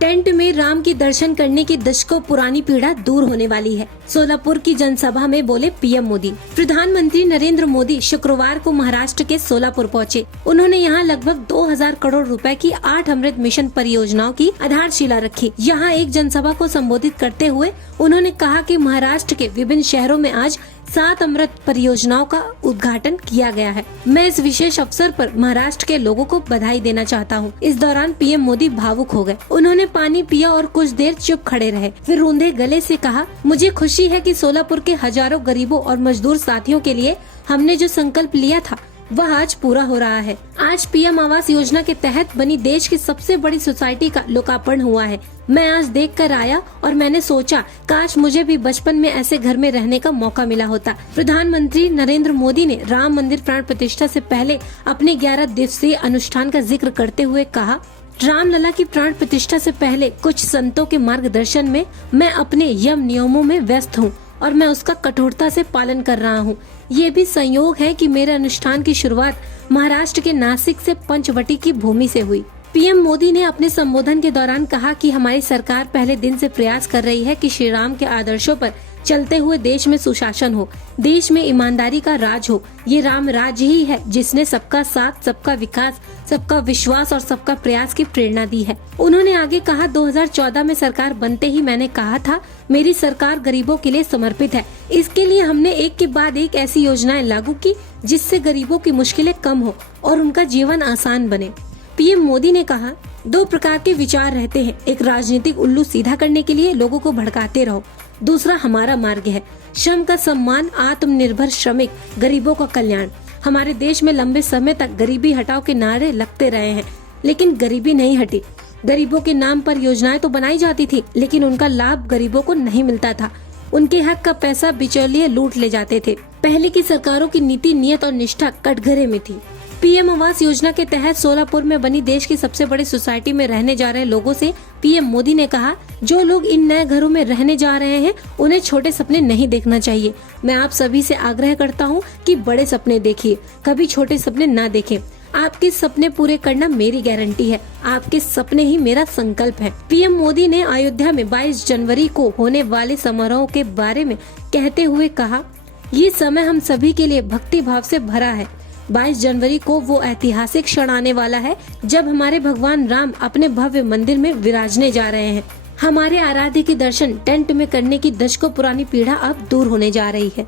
Tent में राम के दर्शन करने की दशकों पुरानी पीड़ा दूर होने वाली है। सोलापुर की जनसभा में बोले पीएम मोदी। प्रधानमंत्री नरेंद्र मोदी शुक्रवार को महाराष्ट्र के सोलापुर पहुंचे। उन्होंने यहां लगभग 2000 करोड़ रुपए की 8 अमृत मिशन परियोजनाओं की आधारशिला रखी। यहां एक जनसभा को संबोधित करते हुए उन्होंने कहा कि महाराष्ट्र के विभिन्न शहरों में आज 7 अमृत परियोजनाओं का उद्घाटन किया गया है। मैं इस विशेष अवसर पर महाराष्ट्र के लोगों को बधाई देना चाहता हूं। इस दौरान पीएम मोदी भावुक हो गए। उन्होंने पानी पिया और कुछ देर चुप खड़े रहे। फिर रूंधे गले से कहा, मुझे खुशी है कि सोलापुर के हजारों गरीबों और मजदूर साथियों के लिए हमने जो संकल्प लिया था वह आज पूरा हो रहा है। आज पीएम आवास योजना के तहत बनी देश की सबसे बड़ी सोसाइटी का लोकार्पण हुआ है। मैं आज देख कर आया और मैंने सोचा काश मुझे भी बचपन में ऐसे घर में रहने का मौका मिला होता। प्रधानमंत्री नरेंद्र मोदी ने राम मंदिर प्राण प्रतिष्ठा से पहले अपने 11 दिवसीय अनुष्ठान का जिक्र करते हुए कहा, रामलला की प्राण प्रतिष्ठा से पहले कुछ संतों के मार्गदर्शन में मैं अपने यम नियमों में व्यस्त हूँ और मैं उसका कठोरता से पालन कर रहा हूँ। ये भी संयोग है कि मेरे अनुष्ठान की शुरुआत महाराष्ट्र के नासिक से पंचवटी की भूमि से हुई। पीएम मोदी ने अपने संबोधन के दौरान कहा कि हमारी सरकार पहले दिन से प्रयास कर रही है कि श्री राम के आदर्शों पर चलते हुए देश में सुशासन हो, देश में ईमानदारी का राज हो। ये राम राज ही है जिसने सबका साथ, सबका विकास, सबका विश्वास और सबका प्रयास की प्रेरणा दी है। उन्होंने आगे कहा, 2014 में सरकार बनते ही मैंने कहा था मेरी सरकार गरीबों के लिए समर्पित है। इसके लिए हमने एक के बाद एक ऐसी योजनाएं लागू की जिससे गरीबों की मुश्किलें कम हो और उनका जीवन आसान बने। पीएम मोदी ने कहा, 2 प्रकार के विचार रहते हैं, एक राजनीतिक उल्लू सीधा करने के लिए लोगों को भड़काते रहो, दूसरा हमारा मार्ग है श्रम का सम्मान, आत्मनिर्भर श्रमिक, गरीबों का कल्याण। हमारे देश में लंबे समय तक गरीबी हटाओ के नारे लगते रहे हैं, लेकिन गरीबी नहीं हटी। गरीबों के नाम पर योजनाएं तो बनाई जाती थी, लेकिन उनका लाभ गरीबों को नहीं मिलता था। उनके हक का पैसा बिचौलिए लूट ले जाते थे। पहले की सरकारों की नीति, नियत और निष्ठा कटघरे में थी। पीएम आवास योजना के तहत सोलापुर में बनी देश की सबसे बड़ी सोसाइटी में रहने जा रहे लोगों से पीएम मोदी ने कहा, जो लोग इन नए घरों में रहने जा रहे हैं उन्हें छोटे सपने नहीं देखना चाहिए। मैं आप सभी से आग्रह करता हूं कि बड़े सपने देखिए, कभी छोटे सपने ना देखें। आपके सपने पूरे करना मेरी गारंटी है, आपके सपने ही मेरा संकल्प है। पीएम मोदी ने अयोध्या में 22 जनवरी को होने वाले समारोह के बारे में कहते हुए कहा, ये समय हम सभी के लिए भक्ति भाव से भरा है। 22 जनवरी को वो ऐतिहासिक क्षण आने वाला है जब हमारे भगवान राम अपने भव्य मंदिर में विराजने जा रहे हैं। हमारे आराध्य के दर्शन टेंट में करने की दशकों पुरानी पीड़ा अब दूर होने जा रही है।